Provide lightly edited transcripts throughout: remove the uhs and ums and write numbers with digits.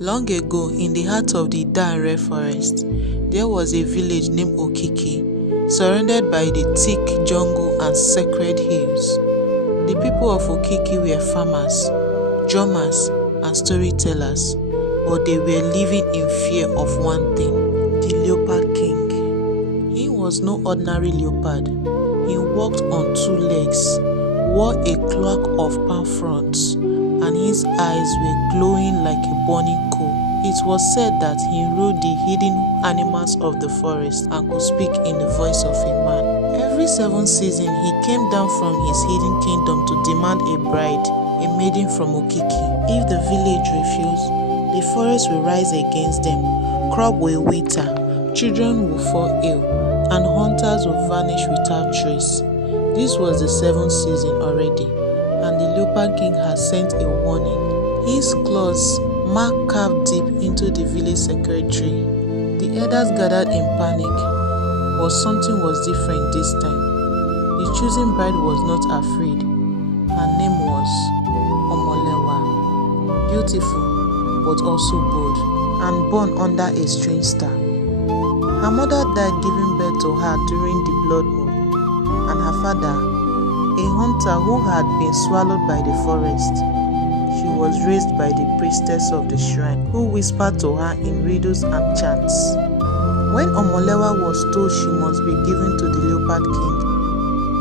Long ago, in the heart of the Danre forest, there was a village named Okiki, surrounded by the thick jungle and sacred hills. The people of Okiki were farmers, drummers, and storytellers, but they were living in fear of one thing: the Leopard King. He was no ordinary leopard. He walked on two legs, wore a cloak of palm fronds, and his eyes were glowing like a burning coal. It was said that he ruled the hidden animals of the forest and could speak in the voice of a man. Every 7 seasons, he came down from his hidden kingdom to demand a bride, a maiden from Okiki. If the village refused, the forest will rise against them, crop will wither, children will fall ill, and hunters will vanish without trace. This was the 7th season already, and the Leopard King had sent a warning. His claws marked carved deep into the village secretary. The elders gathered in panic, but something was different this time. The chosen bride was not afraid. Her name was Omolewa, beautiful but also bold, and born under a strange star. Her mother died giving birth to her during the blood moon, and her father, a hunter who had been swallowed by the forest. She was raised by the priestess of the shrine, who whispered to her in riddles and chants. When Omolewa was told she must be given to the Leopard King,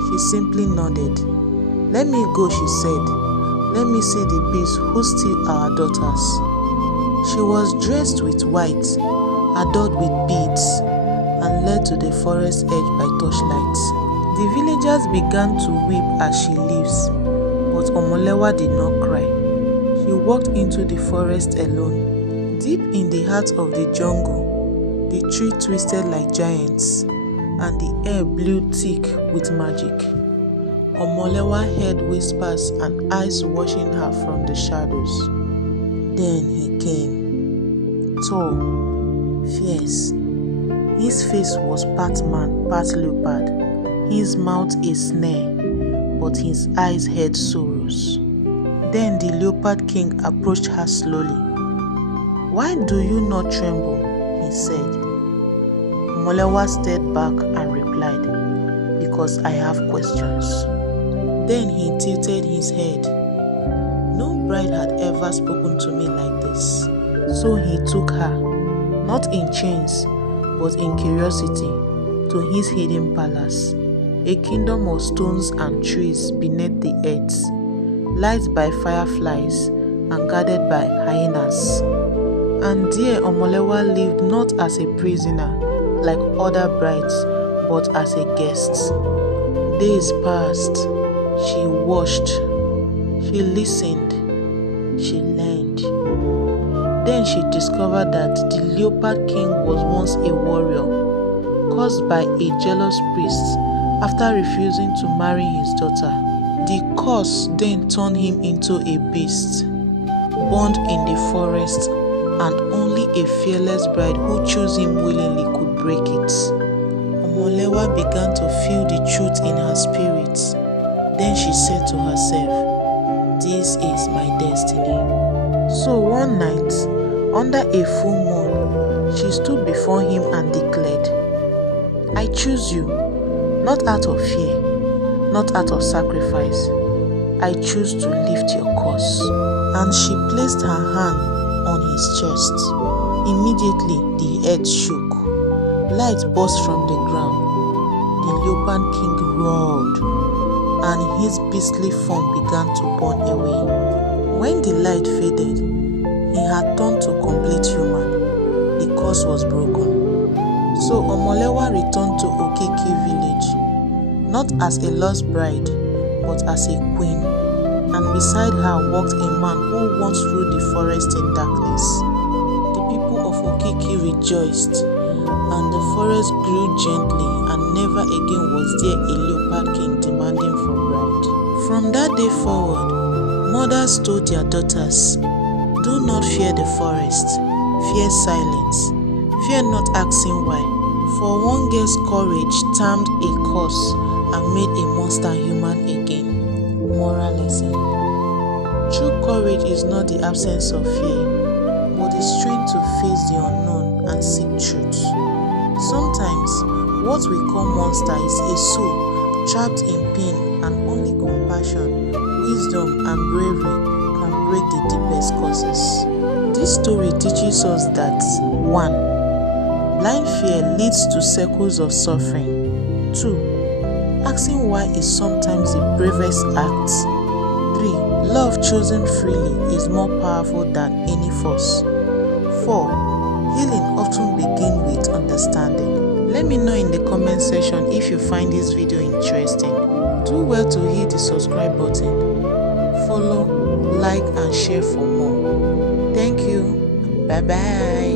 she simply nodded. "Let me go," she said. "Let me see the beasts who steal our daughters." She was dressed with white, adorned with beads, and led to the forest edge by torchlight. The villagers began to weep as she leaves, but Omolewa did not cry. She walked into the forest alone. Deep in the heart of the jungle, the tree twisted like giants, and the air blew thick with magic. Omolewa heard whispers and eyes watching her from the shadows. Then he came, tall, fierce. His face was part man, part leopard. His mouth a snare, but his eyes held sorrows. Then the Leopard King approached her slowly. "Why do you not tremble?" he said. Omolewa stared back and replied, "Because I have questions." Then he tilted his head. No bride had ever spoken to me like this. So he took her, not in chains, but in curiosity, to his hidden palace, a kingdom of stones and trees beneath the earth, lighted by fireflies and guarded by hyenas. And there Omolewa lived not as a prisoner like other brides, but as a guest. Days passed. She watched. She listened. She learned. Then she discovered that the Leopard King was once a warrior, cursed by a jealous priest after refusing to marry his daughter. The curse then turned him into a beast, born in the forest, and only a fearless bride who chose him willingly could break it. Omolewa began to feel the truth in her spirit. Then she said to herself, "This is my destiny." So one night, under a full moon, she stood before him and declared, "I choose you, not out of fear, not out of sacrifice. I choose to lift your cause." And she placed her hand on his chest. Immediately the earth shook. Light burst from the ground. The Leopard King roared, and his beastly form began to burn away. When the light faded, he had turned to complete human. The curse was broken. So Omolewa returned to Okiki village, not as a lost bride, but as a queen. And beside her walked a man who once ruled the forest in darkness. The people of Okiki rejoiced, and the forest grew gently, and never again was there a Leopard King demanding for bride. From that day forward, mothers told their daughters, "Do not fear the forest, fear silence, fear not asking why, for one girl's courage tamed a curse and made a monster human again." Moral lesson: true courage is not the absence of fear, but the strength to face the unknown and seek truth. Sometimes, what we call monster is a soul trapped in pain, and only compassion, wisdom, and bravery can break the deepest causes. This story teaches us that 1. Blind fear leads to cycles of suffering. 2. Asking why is sometimes the bravest act. 3. Love chosen freely is more powerful than any force. 4. Healing often begins with understanding. Let me know in the comment section if you find this video interesting. Do well to hit the subscribe button, follow, like and share for more. Thank you. Bye bye.